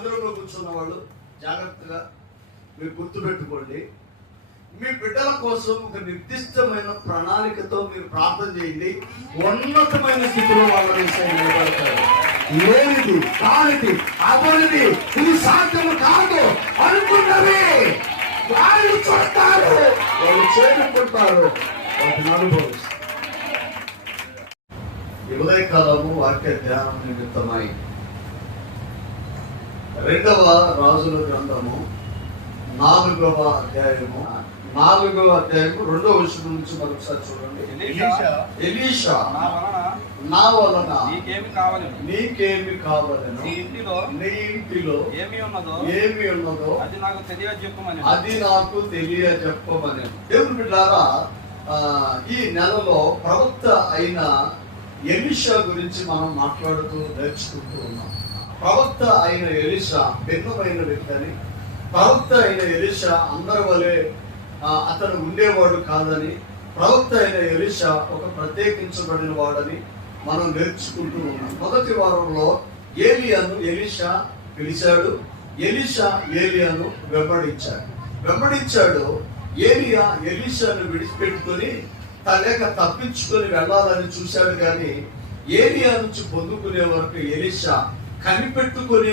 మందిరంలో కూర్చున్న వాళ్ళు జాగ్రత్తగా మీరు గుర్తుపెట్టుకోండి. మీ బిడ్డల కోసం ఒక నిర్దిష్టమైన ప్రణాళికతో మీరు ప్రార్థన చేయండి. ఉన్నతమైన స్థితిలో వాళ్ళని నిలబడతారు. లేనిది కానిది అవనిది ఇది సాధ్యము కాదు అనుకున్నవి వాళ్ళు చూస్తారు, వాళ్ళు చేరుకుంటారు, వాటిని అనుభవిస్తారు. ఉదయకాలము వాక్య ధ్యానం నిమిత్తమై 2వ రాజుల గ్రంథము 4వ అధ్యాయము 2వ వచనం నుంచి మరొకసారి చూడండి. ఎలీషా నా వలన నీకేమి కావాలను, నీ ఇంటిలో ఏమి ఉన్నదో అది నాకు తెలియజెప్పమని. దేవుని బిడ్డలారా, ఈ నెలలో ప్రవక్త అయిన ఎలీషా గురించి మనం మాట్లాడుతూ నేర్చుకుంటూ ఉన్నాం. ప్రవక్త అయిన ఎలీషా భిన్నమైన వ్యక్తి అని, ప్రవక్త అయిన ఎలీషా అందరి వలె అతను ఉండేవాడు కాదని, ప్రవక్త అయిన ఎలీషా ఒక ప్రత్యేకించబడిన వాడని మనం నేర్చుకుంటూ ఉన్నాం. మొదటి వారంలో ఏలియాను ఎలీషా పిలిచాడు, ఎలీషా ఏలియాను వెంబడించాడు. ఏలియా ఎలీషాను విడిచిపెట్టుకుని లేక తప్పించుకొని వెళ్ళాలని చూశాడు, కానీ ఏలియా నుంచి పొందుకునే వరకు ఎలీషా కనిపెట్టుకొని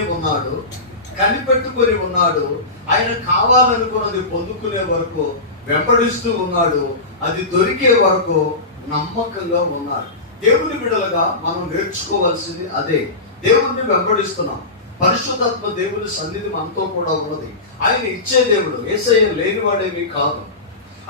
ఉన్నాడు. ఆయన కావాలనుకున్నది పొందుకునే వరకు వెంబడిస్తూ ఉన్నాడు. అది దొరికే వరకు నమ్మకంగా ఉన్నాడు. దేవుని బిడ్డలుగా మనం నేర్చుకోవాల్సింది అదే. దేవుణ్ణి వెంబడిస్తున్నాం. పరిశుద్ధాత్మ దేవుని సన్నిధి మనతో కూడా ఉన్నది. ఆయన ఇచ్చే దేవుడు, యేసయ్య లేనివాడేమీ కాదు.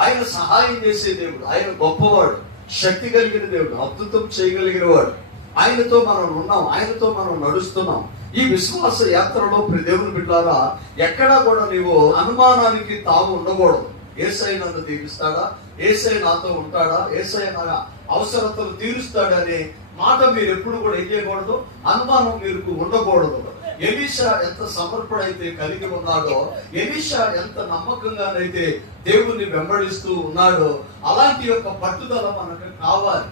ఆయన సహాయం చేసే దేవుడు, ఆయన గొప్పవాడు, శక్తి కలిగిన దేవుడు, అద్భుతం చేయగలిగిన వాడు. ఆయనతో మనం ఉన్నాం, ఆయనతో మనం నడుస్తున్నాం. ఈ విశ్వాస యాత్రలో దేవుని బిడ్డలారా, ఎక్కడా కూడా నీవు అనుమానానికి తావు ఉండకూడదు. యేసయ్య నన్ను దీవిస్తాడా, యేసయ్య నాతో ఉంటాడా, యేసయ్య నా అవసరతలు తీరుస్తాడనే మాట మీరు ఎప్పుడు కూడా ఏం చేయకూడదు, అనుమానం మీకు ఉండకూడదు. ఎలీషా ఎంత సమర్పణ అయితే కలిగి ఉన్నాడో, ఎలీషా ఎంత నమ్మకంగానైతే దేవుణ్ణి వెంబడిస్తూ ఉన్నాడో, అలాంటి యొక్క పట్టుదల మనకు కావాలి.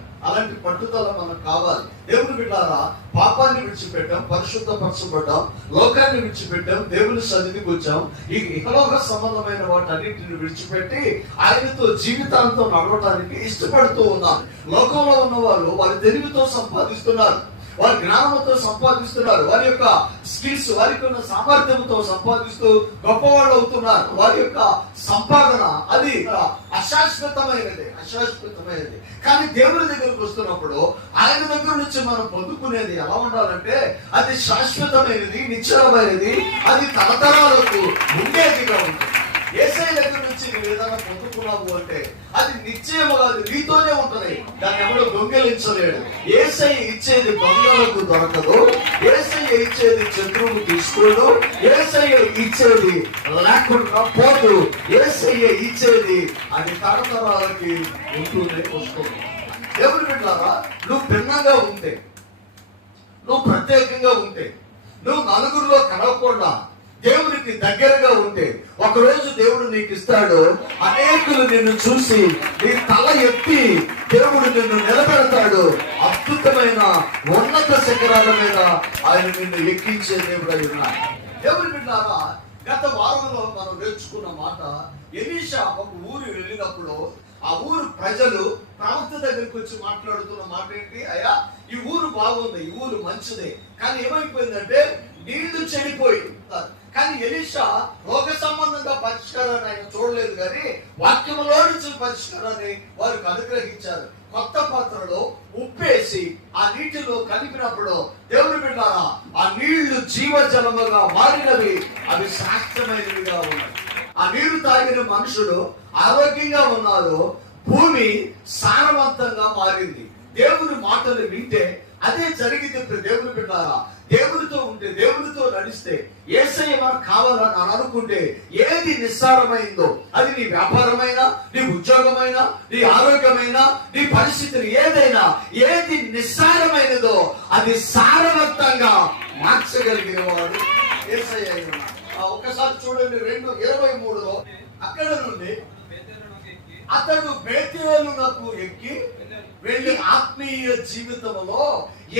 దేవుని బిడ్డలారా, పాపాన్ని విడిచిపెట్టాం, పరిశుద్ధపరచబడ్డాం, లోకాన్ని విడిచిపెట్టాం, దేవుని సన్నిధికి వచ్చాం. ఈ ఇహలోక సంబంధమైన వాటన్నింటిని విడిచిపెట్టి ఆయనతో జీవితాంతం నడవడానికి ఇష్టపడుతూ ఉన్నాం. లోకంలో ఉన్నవారు వారి తెలివితో సంపాదిస్తున్నారు, వారి జ్ఞానంతో సంపాదిస్తున్నారు, వారి యొక్క స్కిల్స్, వారికి ఉన్న సామర్థ్యంతో సంపాదిస్తూ గొప్పవాళ్ళు అవుతున్నారు. వారి యొక్క సంపాదన అది అశాశ్వతమైనది. కానీ దేవుని దగ్గరకు వస్తున్నప్పుడు ఆయన దగ్గర నుంచి మనం పొందుకునేది ఎలా ఉండాలంటే అది శాశ్వతమైనది, నిశ్చలమైనది, అది తరతరాలకు ఉండేదిగా ఉంటుంది. యేసయ్య దగ్గర నుంచి నువ్వు ఏదైనా పొందుకున్నావు అంటే అది నిశ్చయముగా అది నీతోనే ఉంటది. దాన్ని ఎవడో దొంగిలించలేడు. యేసయ్య ఇచ్చేది దొంగలకు దొరకదు, యేసయ్య ఇచ్చేది శత్రువుకు తీసుకోడు, యేసయ్య ఇచ్చేది లేకుండా పోదు, యేసయ్య ఇచ్చేది అది తరతరాలకి ఉంటూనే వస్తుంది. దేవుని బిడ్డలారా, నువ్వు భిన్నంగా ఉంటే, నువ్వు ప్రత్యేకంగా ఉంటే, నువ్వు నలుగురిలో కలవకుండా దేవునికి దగ్గరగా ఉంటే ఒకరోజు దేవుడు నీకు ఇస్తాడు. అనేకులు నిన్ను చూసి నీ తల ఎత్తి దేవుడు నిన్ను నిలబెడతాడు. అద్భుతమైన ఉన్నత శిఖరాల మీద ఆయన నిన్ను ఎక్కించే దేవుడు అయి ఉన్నాడు. దేవుని బిడ్డలారా, గత వారంలో మనం నేర్చుకున్న మాట, ఎలీషా ఒక ఊరు వెళ్ళినప్పుడు ఆ ఊరు ప్రజలు ప్రవక్త దగ్గరికి వచ్చి మాట్లాడుతున్న మాట ఏంటి? అయ్యా, ఈ ఊరు బాగుంది, ఈ ఊరు మంచిదే, కానీ ఏమైపోయిందంటే నీళ్లు చెడిపోయి. కానీ ఎలీషా రోగ సంబంధంగా పరిష్కారాన్ని ఆయన చూడలేదు, కానీ వాక్యంలో నుంచి పరిష్కారాన్ని వారికి అనుగ్రహించారు. కొత్త పాత్రలో ఉప్పేసి ఆ నీటిలో కలిపినప్పుడు దేవుని బిడ్డలారా, ఆ నీళ్లు జీవజలముగా మారినవి, అవి శాస్త్రమైనవిగా ఉన్నాయి. ఆ నీరు తాగిన మనుషులు ఆరోగ్యంగా ఉన్నారు, భూమి సారవంతంగా మారింది. దేవుని మాటలు వింటే అదే జరిగింది. దేవుని బిడ్డలారా, దేవునితో ఉంటే, దేవునితో నడిస్తే, యేసయ్య మనకు కావాలని అనుకుంటే ఏది నిస్సారమైందో, అది నీ వ్యాపారమైనా, నీ ఉద్యోగమైనా, నీ ఆరోగ్యమైనా, నీ పరిస్థితులు ఏదైనా, ఏది నిస్సారమైనదో అది సారవంతంగా మార్చగలిగిన వాడు యేసయ్య. ఒకసారి చూడండి, 2:23లో అక్కడ నుండి అతడు బేతేలునకు ఎక్కి వెళ్ళి ఆత్మీయ జీవితంలో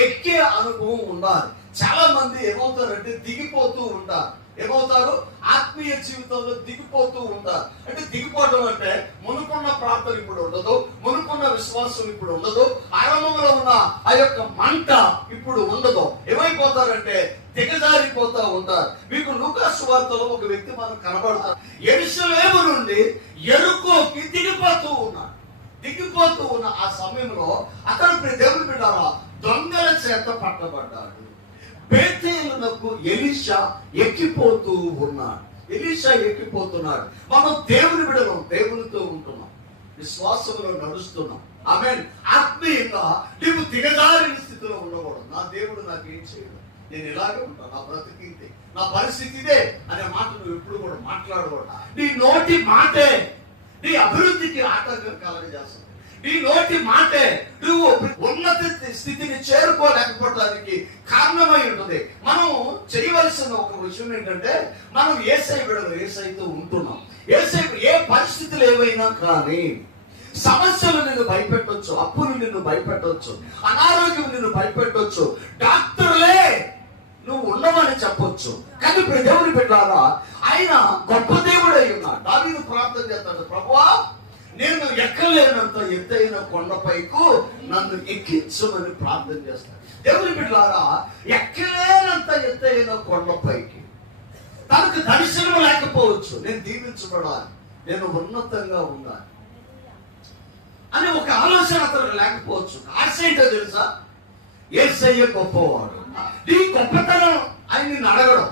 ఎక్కే అనుభవం ఉండాలి. చాలా మంది ఏమవుతారంటే దిగిపోతూ ఉంటారు. ఏమవుతారు? ఆత్మీయ జీవితంలో దిగిపోతూ ఉంటారు. అంటే దిగిపోవడం అంటే మునుకున్న ప్రార్థన ఇప్పుడు ఉండదు, మునుకున్న విశ్వాసం ఇప్పుడు ఉండదు, ఆరంభంలో ఉన్న ఆ యొక్క మంట ఇప్పుడు ఉండదు. ఏమైపోతారంటే దిగజారిపోతూ ఉంటారు. మీకు లూకా సువార్తలో ఒక వ్యక్తి మనకు కనబడతారు. యెరూషలేము నుండి యెరికోకి దిగిపోతూ ఉన్నాడు. దిగిపోతూ ఉన్న ఆ సమయంలో అతను దేవుని బిడ్డలారా దొంగల చేత పట్టబడ్డాడు. బేతేలునకు ఎలీషా ఎక్కిపోతూ ఉన్నాడు. ఎలీషా ఎక్కిపోతున్నాడు. మనం దేవుని బిడ్డలం, దేవునితో ఉంటున్నాం, విశ్వాసంలో నడుస్తున్నాం. ఆమేన్. ఆత్మీయంగా నీవు దిగజారిన స్థితిలో ఉండకూడదు. నా దేవుడు నాకేం చేయడు, నేను ఇలాగే ఉంటాను, నా బ్రతికింది, నా పరిస్థితి ఇదే అనే మాట నువ్వు ఎప్పుడు కూడా మాట్లాడకూడదు. నీ నోటి మాటే నీ అభివృద్ధికి ఆటంకం కలగజేస్తుంది. నీ నోటి మాటే నువ్వు ఉన్నత స్థితిని చేరుకోలేకపోవడానికి కారణమై ఉంటుంది. మనం చేయవలసిన ఒక విషయం ఏంటంటే మనం యేసయ్య బిడ్డలు, యేసయ్యతో ఉంటున్నాం. యేసయ్య ఏ పరిస్థితులు ఏవైనా కానీ, సమస్యలు నిన్ను భయపెట్టొచ్చు, అప్పులు నిన్ను భయపెట్టొచ్చు, అనారోగ్యం నిన్ను భయపెట్టొచ్చు, డాక్టర్లే నువ్వు ఉండవని చెప్పొచ్చు. కానీ ఇప్పుడు దేవుని బిడ్డలారా ఆయన గొప్ప దేవుడు అయి ఉన్నాడు. దావీదు ప్రార్థన చేస్తాడు, ప్రభువా నేను ఎక్కలేనంత ఎత్తైన కొండపైకు నన్ను ఎక్కించమని ప్రార్థన చేస్తాడు. దేవుని బిడ్డలారా ఎక్కలేనంత ఎత్తైన కొండపైకి తనకు దర్శనం లేకపోవచ్చు, నేను దీవించబడాలి, నేను ఉన్నతంగా ఉండాలి అని ఒక ఆలోచన అతను లేకపోవచ్చు. ఆశ ఏంటో తెలుసా? యేసయ్య గొప్పవాడు. నీ గొప్పతనం ఆయన నిన్ను అడగడం,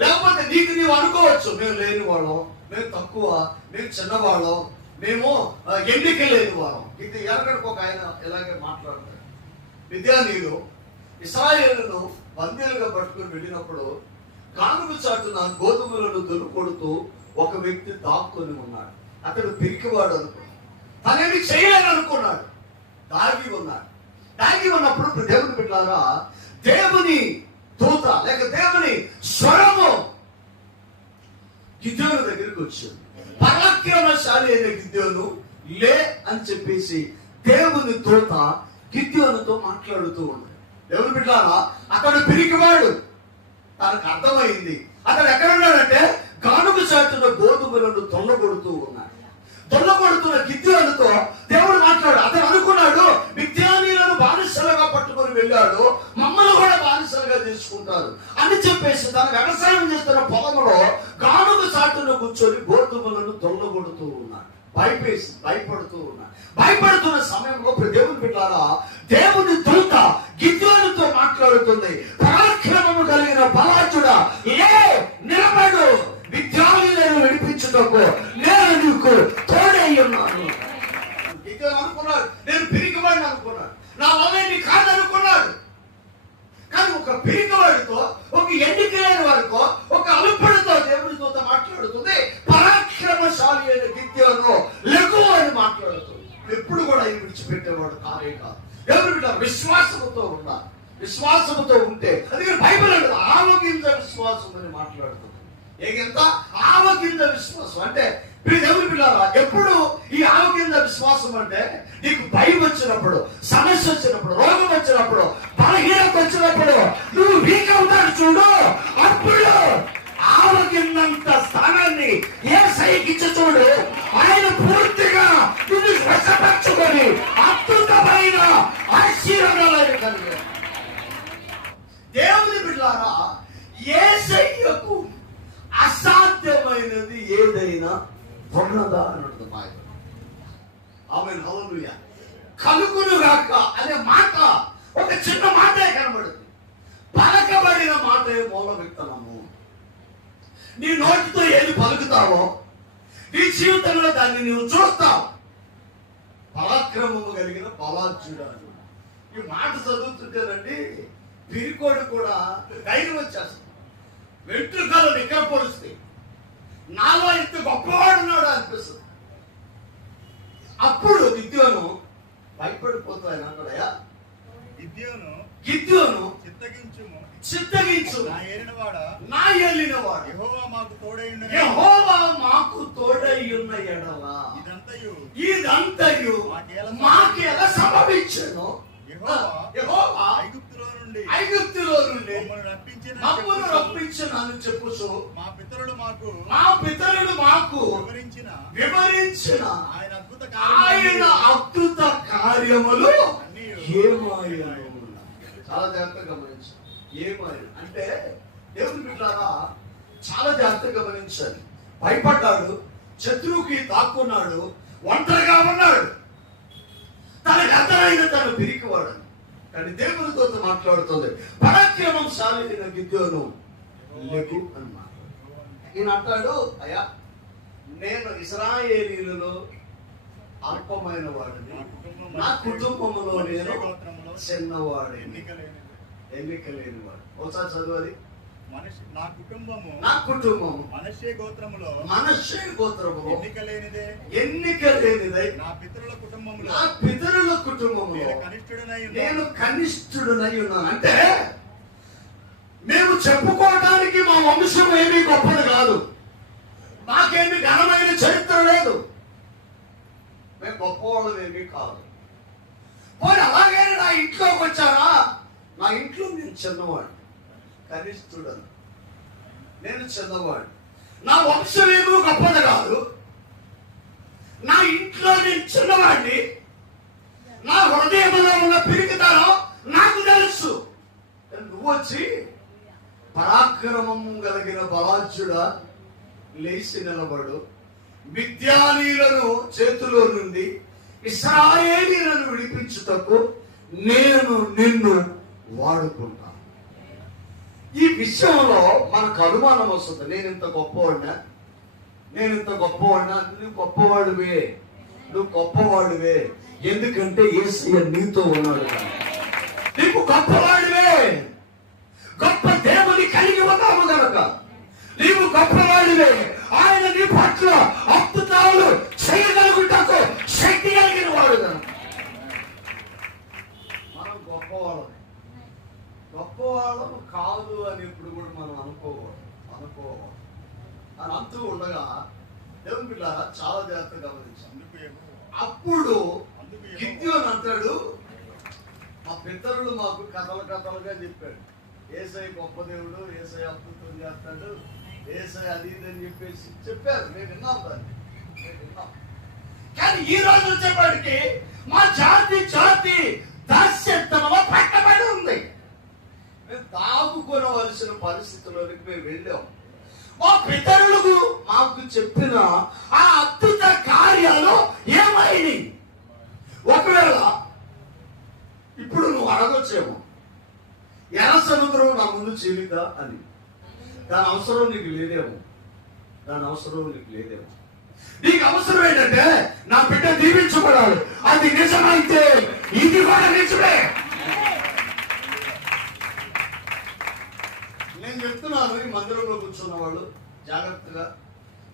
లేకపోతే నీకు నీవు అనుకోవచ్చు, మేము లేని వాళ్ళం, మేము తక్కువ, మేము చిన్నవాళ్ళం, మేము ఎన్నిక లేని వారం. ఇది ఎరగడికి ఒక ఆయన ఇలాగే మాట్లాడతాడు. మిద్యానీయులు ఇశ్రాయేలును బందీలుగా పట్టుకుని వెళ్ళినప్పుడు గానుగ చాటున గోధుమలను దున్నుకొడుతూ ఒక వ్యక్తి దాక్కుని ఉన్నాడు. అతడు పిరికివాడు అనుకున్నాడు, తనేమి చేయలేని అనుకున్నాడు, దాగి ఉన్నాడు. దాగి ఉన్నప్పుడు దేవుని బిడ్డలారా దేవుని దూత లేక దేవుని స్వరము గిద్యోను దగ్గరికి వచ్చింది. పరాక్రమశాలి అయిన గిద్యోను లే అని చెప్పేసి దేవుని దూత గిద్యోనుతో మాట్లాడుతూ ఉన్నాడు. దేవుని బిడ్డలారా అతడు పిరికివాడు, తనకు అర్థమైంది. అతడు ఎక్కడ ఉన్నాడంటే గానుగ చాటున గోధుమలను తొల్లగొడుతూ ఉన్నాడు. తొల్లగొడుతున్న గిద్యోనుతో దేవుడు మాట్లాడు. అతను అనుకున్నాడు మిద్యానీయులను బానిసలుగా పట్టుకొని వెళ్ళాడు, మమ్మల్ని కూడా బానిసలుగా తీసుకుంటారు అని చెప్పేసి తన వ్యవసాయం చేస్తున్న పొలంలో గానుగ చాటున కూర్చొని గోధుమలను తొల్లగొడుతూ ఉన్నాడు. భయపడుతూ ఉన్నాడు. భయపడుతున్న సమయంలో దేవుని బిడ్డలారా దేవుని దూత గిద్యోనుతో మాట్లాడుతుంది. పరాక్రమము కలిగిన బలాఢ్యుడా ఏ నిలబడు, విద్యాలయాలను విడిపించుటకు నేను నీకు తోడై ఉన్నాను. అనుకున్నాడు, నేను పిరికివాడిని అనుకున్నాడు, నా వల్ల కాదనుకున్నాడు. కానీ ఒక పిరికివాడితో, ఒక ఎన్నికలేని వాడితో, ఒక అల్పుడితో దేవునితో మాట్లాడుతుంది. పరాక్రమశాలి అయిన గిద్యోను లెగు అని మాట్లాడుతుంది. ఎప్పుడు కూడా ఆయన విడిచిపెట్టేవాడు కాదే కాదు. దేవుని బిడ్డ విశ్వాసముతో ఉండాలి. విశ్వాసముతో ఉంటే అది బైబిల్ అంటే ఆవగింజ విశ్వాసం అని మాట్లాడుతుంది. ఎంత ఆవగింజ విశ్వాసం అంటే దేవుని బిడ్డలారా ఎప్పుడు ఈ ఆవగింజ విశ్వాసం అంటే నీకు భయం వచ్చినప్పుడు, సమస్య వచ్చినప్పుడు, రోగం వచ్చినప్పుడు, బలహీనత వచ్చినప్పుడు, నువ్వు వీక్ అవుతాడు చూడు, అప్పుడు ఆవగింజంత స్థానాన్ని యేసయ్యకిచ్చి చూడు. ఆయన పూర్తిగా నిన్ను వశపరచుకొని అద్భుతమైన ఆశీర్వాదాలను కలిగి. దేవుని బిడ్డలారా యేసయ్యకు అసాధ్యమైనది ఏదైనా ఉన్నదా అని ఉంటుంది బైబిల్. ఆమేన్, హల్లెలూయా. కలుగును గాక అనే మాట ఒక చిన్న మాటే కనబడుతుంది. పలకబడిన మాటే మూల విత్తనము. నీ నోటితో ఏది పలుకుతావో నీ జీవితంలో దాన్ని నీవు చూస్తావు. పరాక్రమము కలిగిన బలాఢ్యుడు. ఈ మాట చదువుతుంటేనండి పిరికోడు కూడా ధైర్యం వచ్చేస్తుంది. వెంట్రుకలు నిక్కపొడుస్తాయి. నాలో ఇంత గొప్పవాడున్నాడు అనిపిస్తుంది. అప్పుడు గిద్యోను భయపడిపోతాయని అంటాడయా. గిద్యోను చిత్తగించు నా ఏలినవాడు యెహోవా మాకు తోడై ఉన్న ఎడల ఇదంతయు మాకు ఎలా సంభవించెను? యెహోవా ఐగుప్తులో నుండి మమ్మల్ని రప్పించినని చెప్పుచు మా పితరులు మాకు వివరించిన ఆయన అద్భుత కార్యములు ఏమాయను. చాలా జాగ్రత్తగా గమనించాలి. ఏమాయను అంటే దేవుని బిడ్డలారా చాలా జాగ్రత్తగా గమనించాలి. భయపడ్డాడు, శత్రువుకి దాక్కున్నాడు, ఒంటరిగా ఉన్నాడు, తనకు అర్థమైన తను పిరికివాడు. కానీ దేవునితో మాట్లాడుతుంది, పరాక్రమంశాలి అయిన గిద్యోను లెగు అన్నా. ఈయన అంటాడు, అయ్యా నేను ఇశ్రాయేలీయులలో అల్పమైన వాడిని, నా కుటుంబంలో నేను చిన్నవాడు, ఎన్నిక లేని వాడు. ఒకసారి చదువు. నా కుటుంబము మనష్షే గోత్రములో ఎన్నిక లేనిదే నా పితరుల కుటుంబములో నేను కనిష్ఠుడనై ఉన్నాను. అంటే మేము చెప్పుకోవడానికి మా వంశం ఏమీ గొప్పది కాదు, మాకేమి ఘనమైన చరిత్ర లేదు, మేము గొప్పవాళ్ళం ఏమీ కాదు. పోనీ అలాగే నా ఇంట్లోకి వచ్చారా, నా ఇంట్లో నేను చిన్నవాడు, కనిష్ఠుడను, నేను చిన్నవాడు, నా వంశం ఏమో గొప్పది కాదు, నా ఇంట్లో నేను చిన్నవాడిని, నా హృదయంలో ఉన్న పిరికితనం నాకు తెలుసు. నువ్వు వచ్చి పరాక్రమం కలిగిన బలాజ్యుడా లేచి నిలబడు, మిద్యానీయులను చేతిలో నుండి ఇశ్రాయేలీయులను విడిపించుటకు నేను నిన్ను వాడుకుంటాను. ఈ విషయంలో మనకు అనుమానం వస్తుంది. నేను ఇంత గొప్పవాడినా, నువ్వు గొప్పవాడివే, ఎందుకంటే యేసయ్య నీతో ఉన్నాడు. నీకు గొప్పవాడివే, గొప్ప దేవుని కలిగి ఉన్నావు కనుక నీవు గొప్పవాడివే. ఆయన నీ పట్ల అద్భుతాలు చేయగలుగుటకు శక్తి కలిగిన వాడు కనుక మనం గొప్పవాళ్ళం కాదు అని ఇప్పుడు కూడా మనం అనుకోవాలి అని అంటూ ఉండగా దేవుని బిడ్డలారా చాలా జాగ్రత్తగా గమనించాం. అప్పుడు గిద్యోను అంటాడు, మా పితరులు మాకు కథలుగా చెప్పాడు, యేసయ్య గొప్ప దేవుడు, యేసయ్య అద్భుతం చేస్తాడు, యేసయ్య అది ఇది అని చెప్పేసి చెప్పారు. మేము విన్నాం దాన్ని. కానీ ఈ రోజు వచ్చేప్పటికి మా జాతి దాస్యత్వంలో పట్టబడి ఉంది. మేము దాగుకోవలసిన పరిస్థితుల్లోకి మేము వెళ్ళాం. మా పితరులకు మాకు చెప్పిన ఆ అద్భుత కార్యాలు ఏమైంది? ఒకవేళ ఇప్పుడు నువ్వు అడగొచ్చేమో, ఎర్ర సముద్రం నా ముందు చీలిదా అని. దాని అవసరం నీకు లేదేమో. నీకు అవసరం ఏంటంటే నా బిడ్డ దీవించబడాలి. అది నిజమైతే ఇది కూడా నిజమే. నేను చెప్తున్నాను, ఈ మందిరంలో కూర్చున్న వాళ్ళు జాగ్రత్తగా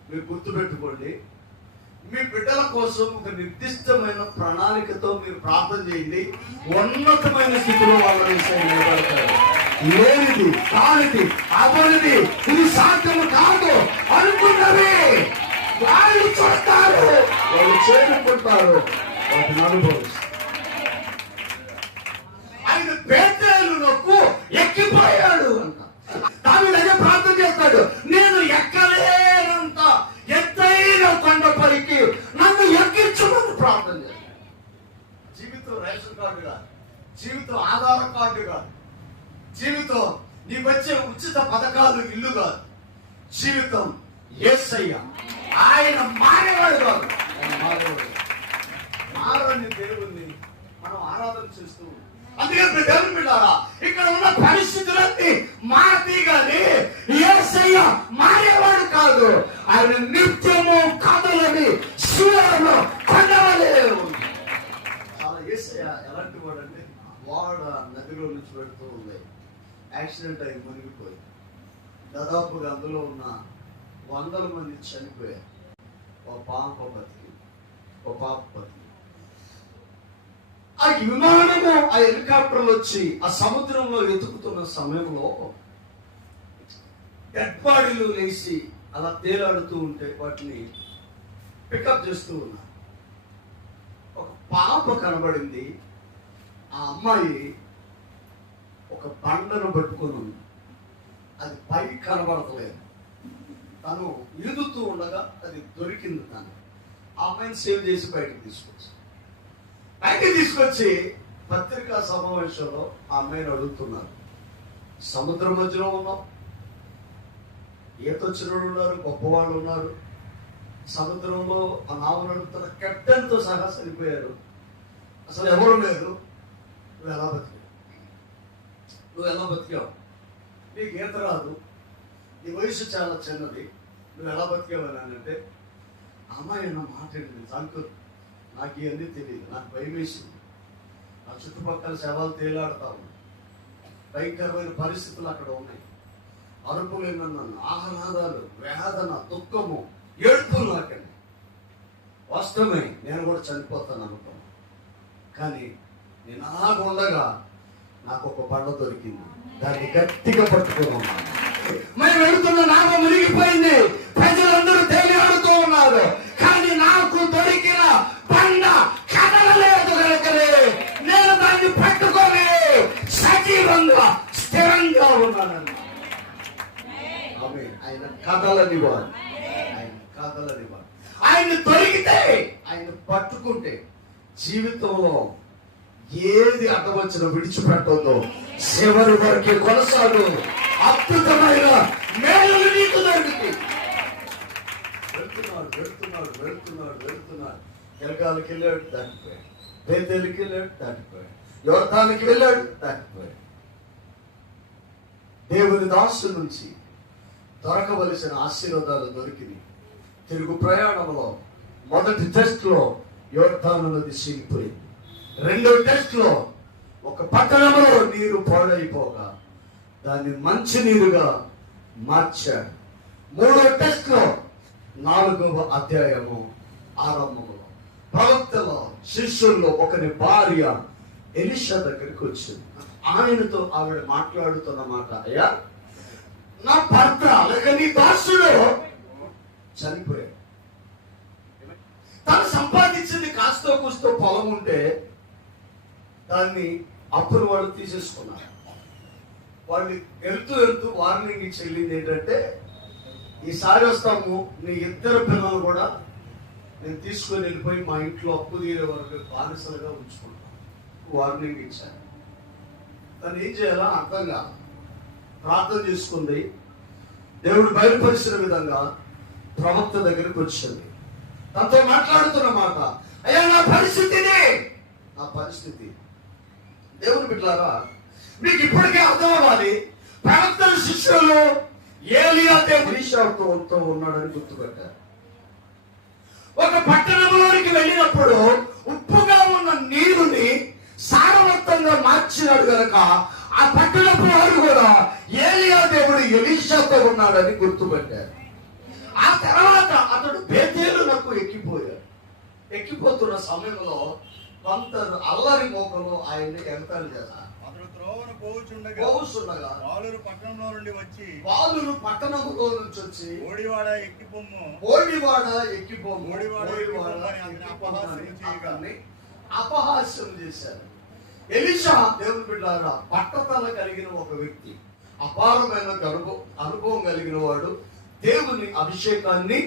మీరు గుర్తుపెట్టుకోండి. మీ బిడ్డల కోసం ఒక నిర్దిష్టమైన ప్రణాళికతో మీరు ప్రార్థన చేయండి. ఉన్నతమైన స్థితిలో వాళ్ళని నిలబడతారు. లేనిది, కానిది, అబరిది, ఇది సాధ్యము కాదు అనుకున్నవి వాళ్ళు చూస్తారు, వాళ్ళు చేరుకుంటారు, వాటిని అనుభవిస్తారు. ఆయన పేతురునకు ఎక్కిపోయాడు అంట. దావీదు అదే ప్రార్థన చేస్తాడు, నేను ఎక్కలేనంత ఎత్తైన కొండపైకి నన్ను ఎక్కించమని ప్రార్థన చేస్తాడు. జీవితం రేషన్ కార్డు కాదు, జీవితం ఆధార్ కార్డు కాదు, జీవితం నీకు వచ్చే ఉచిత పథకాలు ఇల్లు కాదు. జీవితం యేసయ్య, ఆయన మారేవాడు కాదు. మారని దేవుణ్ణి మనం ఆరాధన చేస్తూ, అందుకే దేవుని బిడ్డారా ఇక్కడ ఉన్న పరిస్థితులన్నీ మారతీ గాని యేసయ్య మారేవాడు కాదు. ఆయన నిత్యము కదలని శిలను కొనవలే. చాలా యేసయ్య ఎలాంటి వాడు అంటే, వాడ నదిలో నుంచి పెడుతూ ఉంది, యాక్సిడెంట్ అయి మునిగిపోయి దాదాపుగా అందులో ఉన్న 100 మంది చనిపోయారు. ఒక పాప బతికి. ఆ విమానము, ఆ హెలికాప్టర్లు వచ్చి ఆ సముద్రంలో వెతుకుతున్న సమయంలో డెడ్ బాడీలు లేచి అలా తేలాడుతూ ఉంటే వాటిని పికప్ చేస్తూ ఉన్నారు. ఒక పాప కనబడింది. ఆ అమ్మాయి ఒక బండను పట్టుకుని ఉంది. అది పైకి కనబడతలేదు. తను ఈదుతూ ఉండగా అది దొరికింది. తను ఆ అమ్మాయిని సేవ్ చేసి బయటకు తీసుకొచ్చి పత్రికా సమావేశంలో ఆ అమ్మాయిని అడుగుతున్నారు. సముద్రం మధ్యలో ఉన్నాం, ఈత వచ్చిన వాళ్ళు ఉన్నారు, గొప్పవాళ్ళు ఉన్నారు. సముద్రంలో ఆ నావ నడుపుతున్న కెప్టెన్తో సహా చనిపోయారు. అసలు ఎవరు లేదు. నువ్వు ఎలా బతికావు? నీకు ఈత రాదు, నీ వయసు చాలా చిన్నది, నువ్వు ఎలా బతికావని అని అంటే, అమ్మాయి అన్న మాట ఏంటి నాకు ఇవన్నీ తెలియదు, నాకు భయం వేసింది. నా చుట్టుపక్కల శవాలు తేలాడుతా ఉన్నాయి, భయంకరమైన పరిస్థితులు అక్కడ ఉన్నాయి. అరుపులేనన్నాను, ఆహ్లాదాలు, వేదన, దుఃఖము, ఏడుపులు నాకండి. వాస్తవమే, నేను కూడా చనిపోతాను అనుకున్నాను. కానీ నేను అలాగుండగా నాకు ఒక బండ దొరికింది. దాన్ని గట్టిగా పట్టుకున్నాను. మేము వెళుతున్న నావ మునిగిపోయింది, ప్రజలందరూ తేలియాడుతూ ఉన్నారు. కానీ నాకు దొరికిన బండ కదలలేదు కనుకనే నేను దాన్ని పట్టుకొని సజీవంగా స్థిరంగా ఉన్నానన్న. ఆయన కదలనివాడు, ఆయన దొరికితే, ఆయన పట్టుకుంటే జీవితంలో ఏది అడ్డవచ్చిన విడిచిపెట్టదో, చివరి వరకు కొనసాగు. అద్భుతమైన మేలు నీకు దొరికి. వెళ్తున్నాడు. గిల్గాలకి వెళ్ళాడు, దాటిపోయాడు. బేతేలుకి వెళ్ళాడు, దాటిపోయాడు. యోర్దానికి వెళ్ళాడు, దాటిపోయాడు. దేవుని దాసు నుంచి దొరకవలసిన ఆశీర్వాదాలు దొరికింది. తిరుగు ప్రయాణంలో మొదటి టెస్ట్ లో యోర్దాను నది సింగిపోయింది. రెండో టెస్ట్ లో ఒక పట్టణంలో నీరు పాడైపోగా దాన్ని మంచి నీరుగా మార్చాడు. మూడో టెస్ట్ లో 4వ అధ్యాయము ఆరంభంలో ప్రవక్తలో శిష్యుల్లో ఒకరి భార్య ఎలీషా దగ్గరికి వచ్చింది. ఆయనతో ఆవిడ మాట్లాడుతున్న మాట, అయ్యా నా భర్త లేక నీ దాసుడు చనిపోయాడు. తను సంపాదించింది కాస్తో కూస్తో పొలం ఉంటే దాన్ని అప్పులు వాళ్ళు తీసేసుకున్నారు. వాళ్ళు వెళ్తూ వార్నింగ్ ఇచ్చి వెళ్ళింది ఏంటంటే, ఈసారి వస్తాము, నీ 2 పిల్లలు కూడా నేను తీసుకొని వెళ్ళిపోయి మా ఇంట్లో అప్పు తీరే వరకు బానిసలుగా ఉంచుకుంటాను వార్నింగ్ ఇచ్చాను. తను ఏం చేయాలో అర్థం కాదు. ప్రార్థన చేసుకుంది. దేవుడు బయలుపరిచిన విధంగా ప్రవక్త దగ్గరికి వచ్చింది. తనతో మాట్లాడుతున్న మాట, అయ్యా నా పరిస్థితి దేవుని బిడ్డలారా, మీకు ఇప్పటికే అర్థం అవ్వాలి. ప్రవక్తల శిష్యులు ఏలియా ఎలీషాతో ఉన్నాడని గుర్తుపెట్టారు. ఒక పట్టణంలోనికి వెళ్ళినప్పుడు ఉప్పుగా ఉన్న నీరుని సారవంతంగా మార్చినాడు కనుక ఆ పట్టణపు వారు కూడా ఏలియా దేవుడు ఎలీషాతో ఉన్నాడని గుర్తుపెట్టారు. ఆ తర్వాత అతడు బేతేలునకు ఎక్కిపోతున్న సమయంలో కొంత అల్లరి మోకలు ఆయన్ని ఎగతాళి చేశారు. వాలురు పట్టణంలో నుంచి వచ్చి ఓడివాడ ఎక్కిపోము అపహాస్యం చేశారు. ఎలీషా దేవుని బిడ్డలారా పట్టతల కలిగిన ఒక వ్యక్తి, అపారమైన అనుభవం కలిగిన వాడు. దేవుని అభిషేకాన్ని,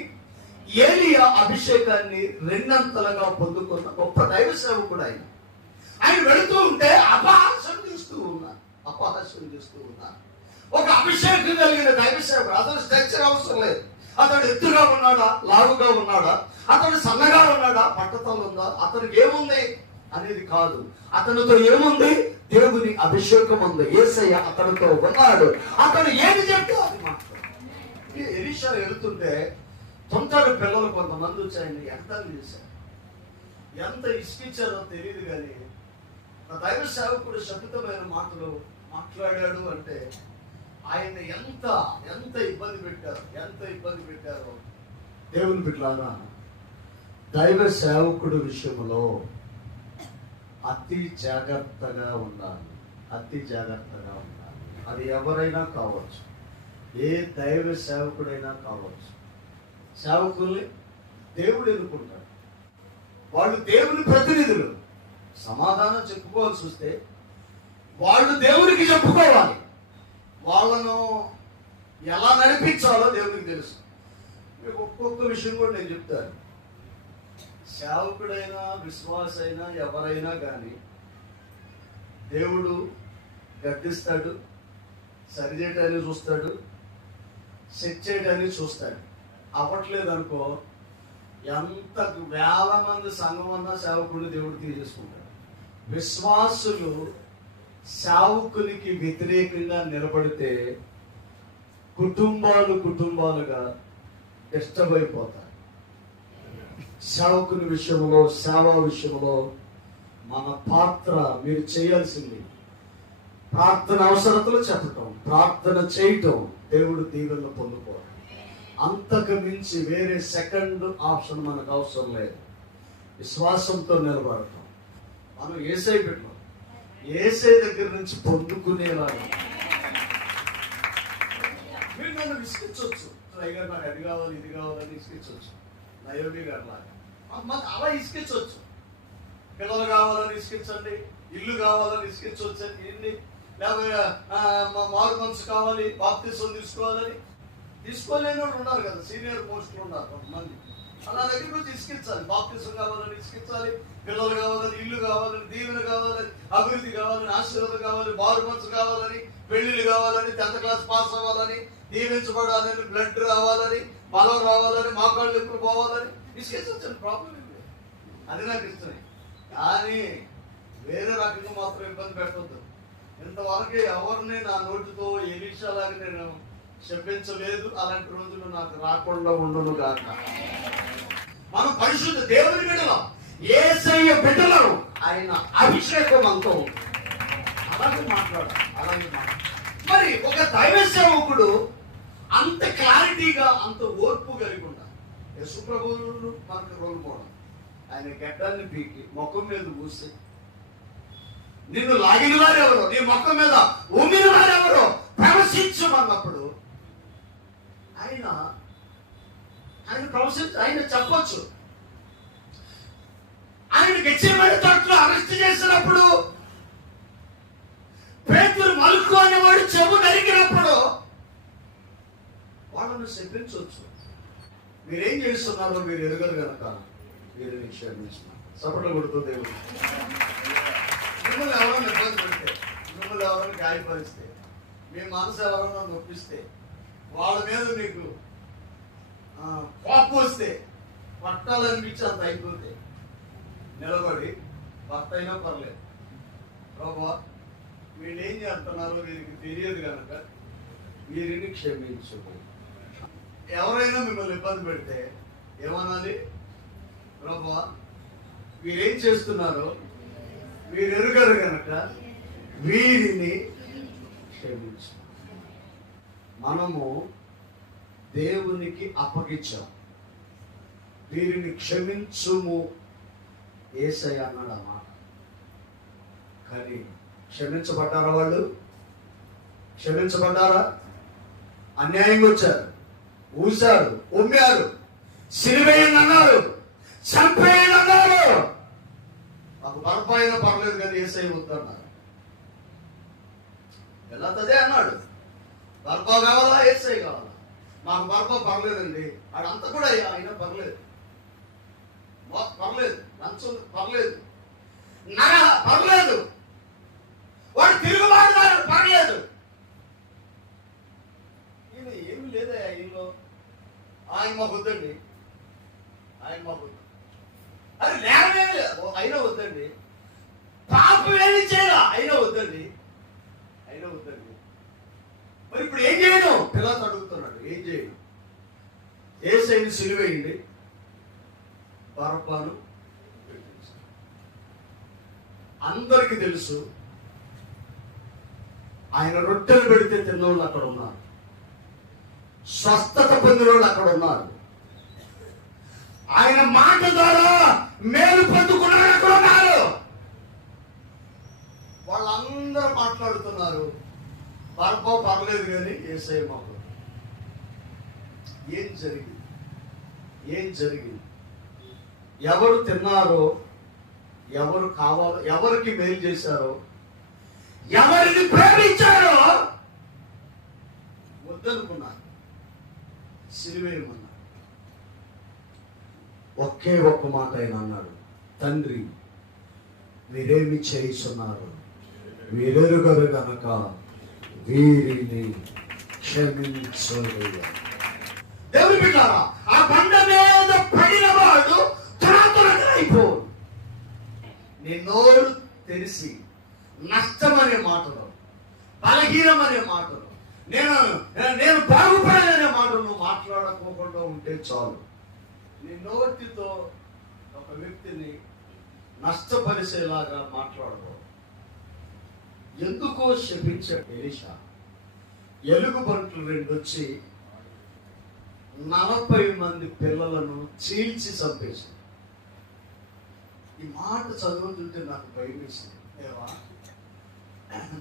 ఏలియా అభిషేకాన్ని 2 పొందుకున్న గొప్ప దైవ సేవకుడు ఆయన. ఆయన వెళుతూ ఉంటే అపహాస్యం చేస్తూ ఉన్నారు. ఒక అభిషేకం కలిగిన దైవ సేవకుడు. అతను స్ట్రక్చర్ అవసరం లేదు. అతడు ఎత్తుగా ఉన్నాడా, లావుగా ఉన్నాడా, అతడు సన్నగా ఉన్నాడా, పట్టతల ఉందా, అతనికి ఏముంది అనేది కాదు. అతనితో ఏముంది? దేవుని అభిషేకం ఉంది. యేసయ్య అతనితో ఉన్నాడు. అతను ఏది చెప్తే అది మాట్లాడు. ఎలీషా వెళుతుంటే తొందర పిల్లలు కొంతమంది వచ్చి ఆయన ఎగతాళి చేశారు. ఎంత ఇసుకిచ్చారో తెలియదు. కానీ నా దైవ సేవకుడు శబ్దమైన మాటలు మాట్లాడాడు అంటే ఆయన ఎంత ఇబ్బంది పెట్టారో. దేవుని బిడ్డలారా, దైవ సేవకుడు విషయంలో అతి జాగ్రత్తగా ఉండాలి. అది ఎవరైనా కావచ్చు, ఏ దైవ సేవకుడైనా కావచ్చు. సేవకుల్ని దేవుడు ఎన్నుకుంటాడు. వాళ్ళు దేవుని ప్రతినిధులు. సమాధానం చెప్పుకోవాల్సి వస్తే వాళ్ళు దేవునికి చెప్పుకోవాలి. వాళ్ళను ఎలా నడిపించాలో దేవునికి తెలుసు. మీకు ఒక్కొక్క విషయం కూడా నేను చెప్తాను. సేవకుడైనా విశ్వాస అయినా ఎవరైనా కానీ దేవుడు గద్దిస్తాడు, సరిచేయటాన్ని చూస్తాడు, సెట్ చేయడాన్ని చూస్తాడు. అవ్వట్లేదు అనుకో, ఎంత వేల మంది సంఘం అన్నా సేవకుడిని దేవుడు తీసేసుకుంటాడు. విశ్వాసులు సేవకునికి వ్యతిరేకంగా నిలబడితే కుటుంబాలుగా డిస్టర్బ్ అయిపోతారు. సేవకుని విషయంలో, సేవా విషయంలో మన పాత్ర మీరు చేయాల్సింది ప్రార్థన అవసరతలు చెప్పటం, ప్రార్థన చేయటం, దేవుడు దీవెనలు పొందుకోవడం. అంతకు మించి వేరే సెకండ్ ఆప్షన్ మనకు అవసరం లేదు. విశ్వాసంతో నిలబడటం. మనం ఏసై పెట్టాం, ఏసై దగ్గర నుంచి పొందుకునేలాగా. మీరు నన్ను విసిగించవచ్చు, టైగర్ నాకు అది కావాలి ఇది కావాలని విసిగించవచ్చు, నయోమి గారు లాగా అలా విసిగించవచ్చు. పిల్లలు కావాలని విసిగించండి, ఇల్లు కావాలని విసిగించవచ్చు అని ఎన్ని, లేకపోతే మారు మనసు కావాలి, బాప్తిసం తీసుకోవాలని. తీసుకోలేని వాళ్ళు ఉన్నారు కదా, సీనియర్ పోస్టులు ఉన్నారు కొంతమంది. అలా దగ్గర నుంచి ఇసుకించాలి. బాప్తిసం కావాలని ఇసుకించాలి, పిల్లలు కావాలని, ఇల్లు కావాలని, దీవెన కావాలని, అభివృద్ధి కావాలని, ఆశీర్వాదం కావాలి, మారు మనసు కావాలని, పెళ్లిళ్ళు కావాలని, 10th క్లాస్ పాస్ అవ్వాలని, దీవించబడాలని, బ్లడ్ రావాలని, బలం రావాలని, మోకాళ్ళు ఎప్పుడు పోవాలని ఇసుకించవచ్చు. ప్రాబ్లం ఏం లేదు, అది నాకు ఇష్టమే. కానీ వేరే రకంగా మాత్రం ఇబ్బంది పెట్టవద్దు. ఇంతవరకు ఎవరిని నా నోటితో ఏ విషయాలాగా నేను శపించలేదు. అలాంటి రోజులు నాకు రాకుండా ఉండును గాక. మనం పరిశుద్ధ దేవుని బిడ్డలం, యేసయ్య బిడ్డలం. ఆయన అభిషేకం అంతా అలాగే మాట్లాడాలి. మరి ఒక దైవ సేవకుడు అంత క్లారిటీగా, అంత ఓర్పు కలిగి ఉండాలి. యేసు ప్రభువును మనకు రోల్ మోడల్. ఆయన గడ్డాన్ని పీకి ముఖం మీద పూసి, నిన్ను లాగిన వారెవరో, నీ ముఖం మీద ఉమ్మిన వారెవరో ప్రవశించమన్నప్పుడు ఆయన చెప్పొచ్చు. ఆయన గెత్సేమనే తోటలో అరెస్ట్ చేసినప్పుడు, పేతురు మలుకు అనేవాడు చెవు నరికినప్పుడు వాళ్ళను శపించవచ్చు. మీరేం చేస్తున్నారో మీరు ఎరుగరు కనుక మీరు క్షమించున్నారు. సపోర్ట్లు కొడుతూ దేవుడు. మిమ్మల్ని ఎవరైనా ఇబ్బంది పెడితే, మిమ్మల్ని ఎవరైనా గాయపరిస్తే, మీ మనసు ఎవరైనా నొప్పిస్తే, వాళ్ళ మీద మీకు కోపం వస్తే, పట్టాలనిపించి అంత అయిపోతే నిలబడి, భర్త అయినా పర్లేదు, ప్రభువా వీళ్ళు ఏం చేస్తున్నారో వీరికి తెలియదు కనుక వీరిని క్షమించు. ఎవరైనా మిమ్మల్ని ఇబ్బంది పెడితే ఏమనాలి? ప్రభువా వీరేం చేస్తున్నారో వీరు ఎరుగరు కనుక వీరిని క్షమించు. మనము దేవునికి అప్పగించాం. వీరిని క్షమించుము యేసయ్య అన్నాడు అన్నమాట. కానీ క్షమించబడ్డారా? వాళ్ళు క్షమించబడ్డారా? అన్యాయంగా వచ్చారు, ఊశారు, ఉమ్మారు, సిరివేయండి అన్నారు, చంపేయండి అన్నారు. మాకు బరపాయినా పర్లేదు కానీ యేసయ్య వద్దన్నారు. వెళ్ళతదే అన్నాడు, బరపా కావాలా యేసయ్య కావాలా? మాకు బరపా పర్లేదండి, ఆడంతా కూడా అయినా పర్లేదు, పర్లేదు, లంచం పర్లేదు, నగ పర్లేదు, వాడు తిరుగుబాటుదారుడు పర్లేదు. ఈయన ఏమి లేదా ఈయనలో? ఆయన మాకు వద్దండి, ఆయన మాకు వద్దు. అది నేరమేమి లేదు, అయినా వద్దండి. పాపం ఏమి చేయాలా? అయినా వద్దండి, అయినా వద్దండి. మరి ఇప్పుడు ఏం చేయను? పిల్లలు అడుగుతున్నాడు, ఏం చేయను? యేసయ్యని సిలువేయండి, బరపాను పెట్టించాడు. అందరికీ తెలుసు ఆయన రొట్టెలు పెడితే తిన్నోళ్ళు అక్కడ ఉన్నారు, స్వస్థత పొందిన వాళ్ళు అక్కడ ఉన్నారు, ఆయన మాట ద్వారా మేలు పొందుకున్నారు అక్కడ ఉన్నారు. వాళ్ళందరూ మాట్లాడుతున్నారు, బరపా పర్లేదు కానీ యేసయ్య మాకు. ఏం జరిగింది? ఏం జరిగింది? ఎవరు తిన్నారో, ఎవరు కావాలో, ఎవరికి మేలు చేశారో, ఎవరిని ప్రేమించారో వద్దనుకున్నారు, సిలువేయమన్నారు. ఒకే ఒక్క మాట ఆయన అన్నాడు, తండ్రి మీరేమి చేస్తున్నారు, వీరెరుగరు గనక వీరిని క్షమించవయ్యా. దేవుని బిడ్డారా, ఆ బండ మీద పడిన వాడు తురాతురగా అయిపోడు. నీ నోరు తెరిసి నష్టమనే మాటలు, బలహీనమనే మాటలు, నేను బాగుపడననే మాటలు నువ్వు మాట్లాడకోకుండా ఉంటే చాలు. నీ నోటితో ఒక వ్యక్తిని నష్టపరిచేలాగా మాట్లాడకూడదు. ఎందుకో శపించాడు ఎలీషా. ఎలుగుబంట్లు 2 వచ్చి 40 మంది పిల్లలను చీల్చి చంపేసింది. ఈ మాట చదువుతుంటే నాకు భయం వేసింది. దేవా,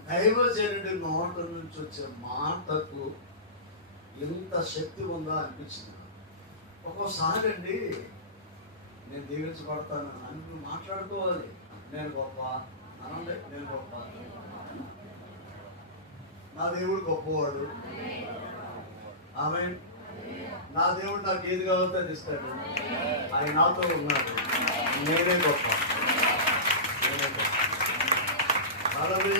దైవజనుడి నోట నుంచి వచ్చే మాటకు ఎంత శక్తి ఉందా అనిపించింది. ఒక్కోసారి అండి నేను దీవించబడతాను అని నువ్వు మాట్లాడుకోవాలి. నేను గొప్ప అనండి, నేను గొప్ప, నా దేవుడు గొప్పవాడు, ఆమె నా దేవుడు నాకు ఏది కావాలో అది ఇస్తాడు, ఆయన నాతో ఉన్నాడు, నేనే గొప్ప, నేనే గొప్ప. అలాగే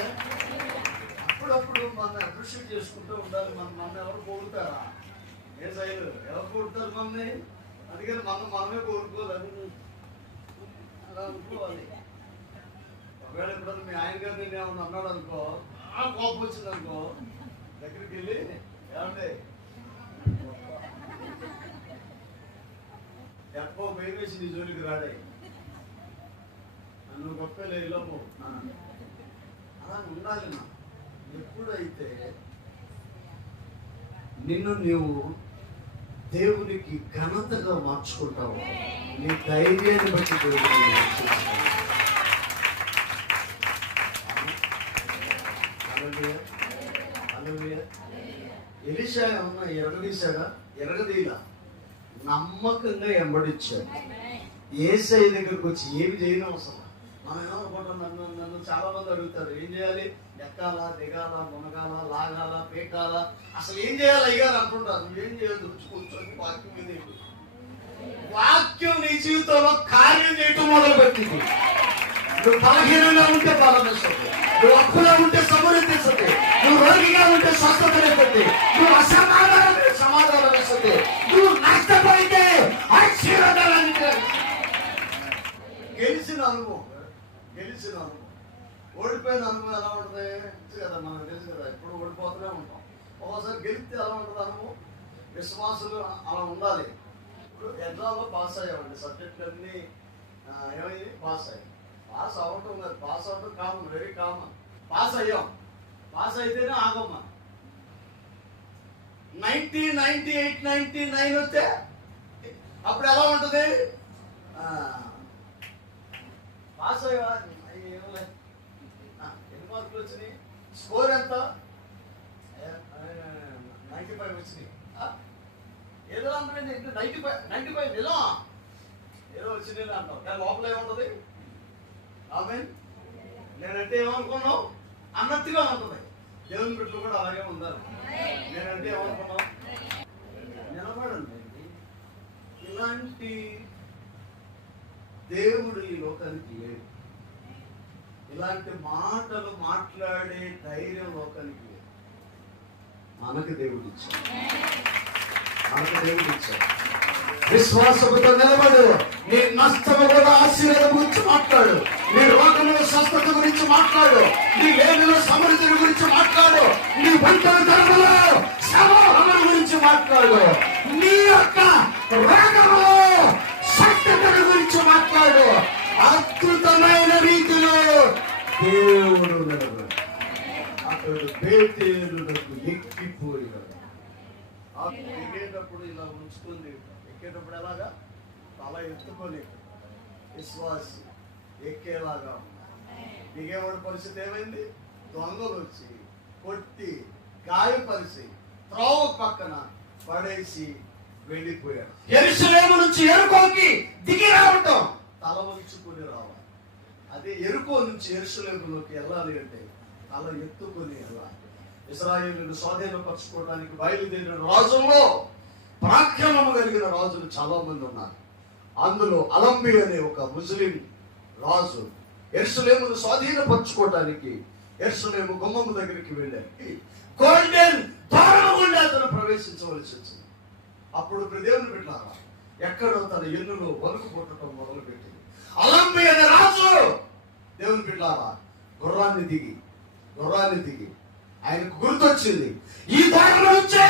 అప్పుడప్పుడు మన అప్రిషియేట్ చేసుకుంటూ ఉండాలి. మన ఎవరు కోరుతారా? ఏ సైలు ఎవరు కోరుతారు మనని? అందుకని మనమే కోరుకోవాలి, అలా అనుకోవాలి. ఒకవేళ ఇప్పుడు మీ ఆయన గారు నేను ఏమన్నా అన్నాడు అనుకో, ఆ కోపం వచ్చింది అనుకో, దగ్గరికి వెళ్ళి ఏమంటే ఎక్కువ భయం వేసి నీ జోలికి రాడే, నన్ను గొప్ప లేము అలా ఉండాలి. నా ఎప్పుడైతే నిన్ను నీవు దేవునికి ఘనతగా మార్చుకుంటావు, నీ ధైర్యాన్ని బట్టి దేవుడిని ఎలీషా ఏమన్నా ఎరగదీశాడా? ఎరగదీలా, నమ్మకంగా ఎంబడిచ్చాడు. యేసయ్య దగ్గరకు వచ్చి ఏమి చేయని అవసరం. మనం ఏమనుకుంటాం, నన్ను చాలా మంది అడుగుతారు, ఏం చేయాలి? ఎక్కాలా, దిగాల, మునగాల, లాగాల, పీకాల, అసలు ఏం చేయాలి అయ్యారు అంటుంటారు. నువ్వేం చేయాలి? రుచి కూర్చొని వాక్యం మీద వాక్యం నీ జీవితంలో కార్యం చేయటం మొదలుపెట్టింది. నువ్వు బలహీనంగా ఉంటే బలం ఇస్తుంది, నువ్వు అప్పులో ఉంటే సమృద్ధి ఇస్తుంది, నువ్వు రోగిగా ఉంటే స్వస్థతనిస్తుంది, నువ్వు అసమాధానం సమాధానం ఇస్తుంది, నువ్వు నష్టపోయితే ఆశీర్వాదాలు. గెలిచిన అనుభవం, గెలిచిన అనుభవం, ఓడిపోయిన అనుభవం ఎలా ఉంటుంది కదా, మనకు తెలుసు కదా. ఎప్పుడు ఓడిపోతూనే ఉంటాం. ఒకసారి గెలిస్తే ఎలా ఉంటుంది అనుభవం? విశ్వాసులు అలా ఉండాలి. ఇప్పుడు ఎగ్జామ్లో పాస్ అయ్యామండి, సబ్జెక్టులు అన్నీ ఏమైంది? పాస్ అయ్యాం. పాస్ అవ్వటం కాదు, పాస్ అవ్వటం కామన్, వెరీ కామన్. పాస్ అయ్యాం, పాస్ అయితేనే ఆగమ్మా. 90, 98, 99 వస్తే అప్పుడు ఎలా ఉంటుంది? పాస్ అయ్యా, ఏమలే, ఎన్ని మార్కులు వచ్చినాయి? స్కోర్ ఎంత? 95 వచ్చినాయి. ఏదో అంటే 95 నిజం, ఏదో వచ్చింది అంటాం, కానీ లోపల ఏముంటుంది? ఆమె నేనంటే ఏమనుకున్నావు అన్నట్టుగా ఉంటుంది. దేవుని బిడ్డలు కూడా అలాగే ఉండాలి. నేనంటే ఏమనుకున్నావు? నిలబడండి. ఇలాంటి దేవుడు ఈ లోకానికి లేడు. ఇలాంటి మాటలు మాట్లాడే ధైర్యం లోకానికి లేదు. మనకు దేవుడు ఇచ్చాడు, మనకు దేవుడు ఇచ్చాడు. విశ్వాసంతో నిలబడు. నీ నష్టము కూడా ఆశీర్వాదం గురించి మాట్లాడు, నీ రోగంలో స్వస్థత గురించి మాట్లాడు, నీ లేమిలో సమృద్ధి గురించి మాట్లాడు, నీ పంటల ధరలో సమాధానం గురించి మాట్లాడు, నీ యొక్క రోగంలో స్వస్థత గురించి మాట్లాడు. అద్భుతమైన రీతిలో దేవుడు నిలబడు. అతడు బేతేలునకు ఎక్కిపోయాడు. ఎక్కేటప్పుడు ఇలా ఉంచుకుంది, ఎక్కేటప్పుడు ఎలాగా? తల ఎత్తుకొని విశ్వాసి ఎక్కేలాగా దిగేవాడి పరిస్థితి ఏమైంది? దొంగలు వచ్చి కొట్టి గాయపరిచి త్రోవ పక్కన పడేసి వెళ్ళిపోయాడు. యెరూషలేము నుంచి యెరికోకి దిగి రావటం, తల వంచుకుని రావాలి. అదే యెరికో నుంచి యెరూషలేములోకి వెళ్ళాలి అంటే తల ఎత్తుకుని అలా ఇశ్రాయేలును స్వాధీనపరచుకోవడానికి బయలుదేరిన రాజుల్లో పరాక్రమము కలిగిన రాజులు చాలా మంది ఉన్నారు. అందులో అలంబి అనే ఒక ముస్లిం రాజు యెరూషలేమును స్వాధీనపరచుకోవడానికి యెరూషలేము గుమ్మము దగ్గరికి వెళ్ళారు. గోల్డెన్ ద్వారము గుండా అతను ప్రవేశించవలసి వచ్చింది. అప్పుడు దేవుని బిడ్డలారా, ఎక్కడో తన ఎన్నులో వణుకు పుట్టడం మొదలుపెట్టింది. అలంబి అనే రాజు దేవుని బిడ్డలారా గుర్రాన్ని దిగి ఆయనకు గుర్తొచ్చింది, ఈ దారిలో వచ్చే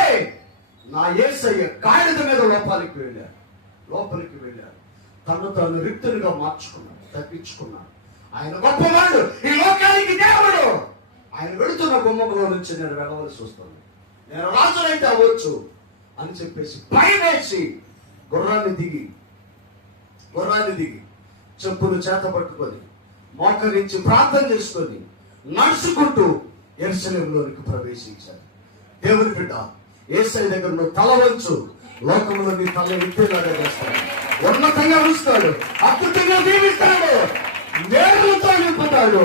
నా యేసయ్య గాడిద మీద లోపలికి వెళ్ళాడు. తను తాను రిక్తునిగా మార్చుకున్నాడు, తప్పించుకున్నాడు. ఆయన గొప్పవాడు, ఈ లోకానికి దేవుడు. ఆయన వెళుతున్న గుమ్మంలో నుంచి నేను వెళ్ళవలసి వస్తుంది, నేను రాజునైతే అవ్వచ్చు అని చెప్పేసి భయమేసి గుర్రాన్ని దిగి చెప్పులు చేత పట్టుకొని మోకరించి ప్రార్థన చేసుకొని నడుచుకుంటూ యెరూషలేములోనికి ప్రవేశించాడు. దేవుని బిడ్డ, యేసయ్య దగ్గర నువ్వు తల వంచు, లోకంలో నీ తల ఎత్తేలాగా చేస్తాడు, ఉన్నతంగా ఉంచుతాడు, అద్భుతంగా దీవిస్తాడు, మేలుతో నింపుతాడు.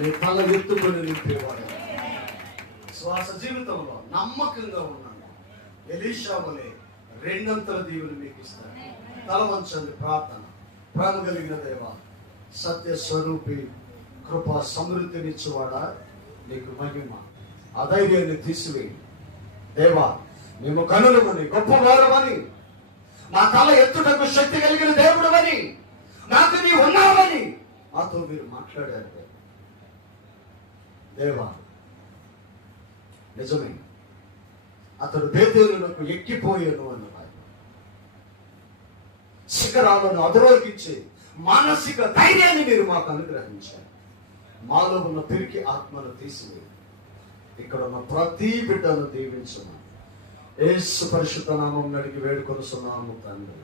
నీ తల ఎత్తుకొని నింపేవాడు. శ్వాస జీవితంలో నమ్మకంగా ఉన్నాను. ఎలీషా వలె రెండంతల దీవులు మీకు ఇస్తాడు. తల వంచండి. ప్రార్థన. ప్రేమ కలిగిన దేవా, సత్య స్వరూపి, కృపా సమృద్ధినిచ్చువాడా, నీకు మహిమ. అధైర్యాన్ని తీసివేయి దేవా. మేము కనులమని, గొప్పవారమని, మా తల ఎత్తుటకు శక్తి కలిగిన దేవుడు అని, నాకు నీ ఉన్నావని మాతో మీరు మాట్లాడారు దేవా. నిజమే, అతడు బేతేలునకు ఎక్కిపోయాను అన్నమాట. శిఖరాలను అధిరోహించే మానసిక ధైర్యాన్ని మీరు మాకు అనుగ్రహించారు. మాలో ఉన్న పిరికి ఆత్మను తీసివేయి. ఇక్కడ ఉన్న ప్రతి బిడ్డను దీవించున్నాను. యేసు పరిశుద్ధ నామం అడిగి వేడుకొనుచున్నాము తండ్రి.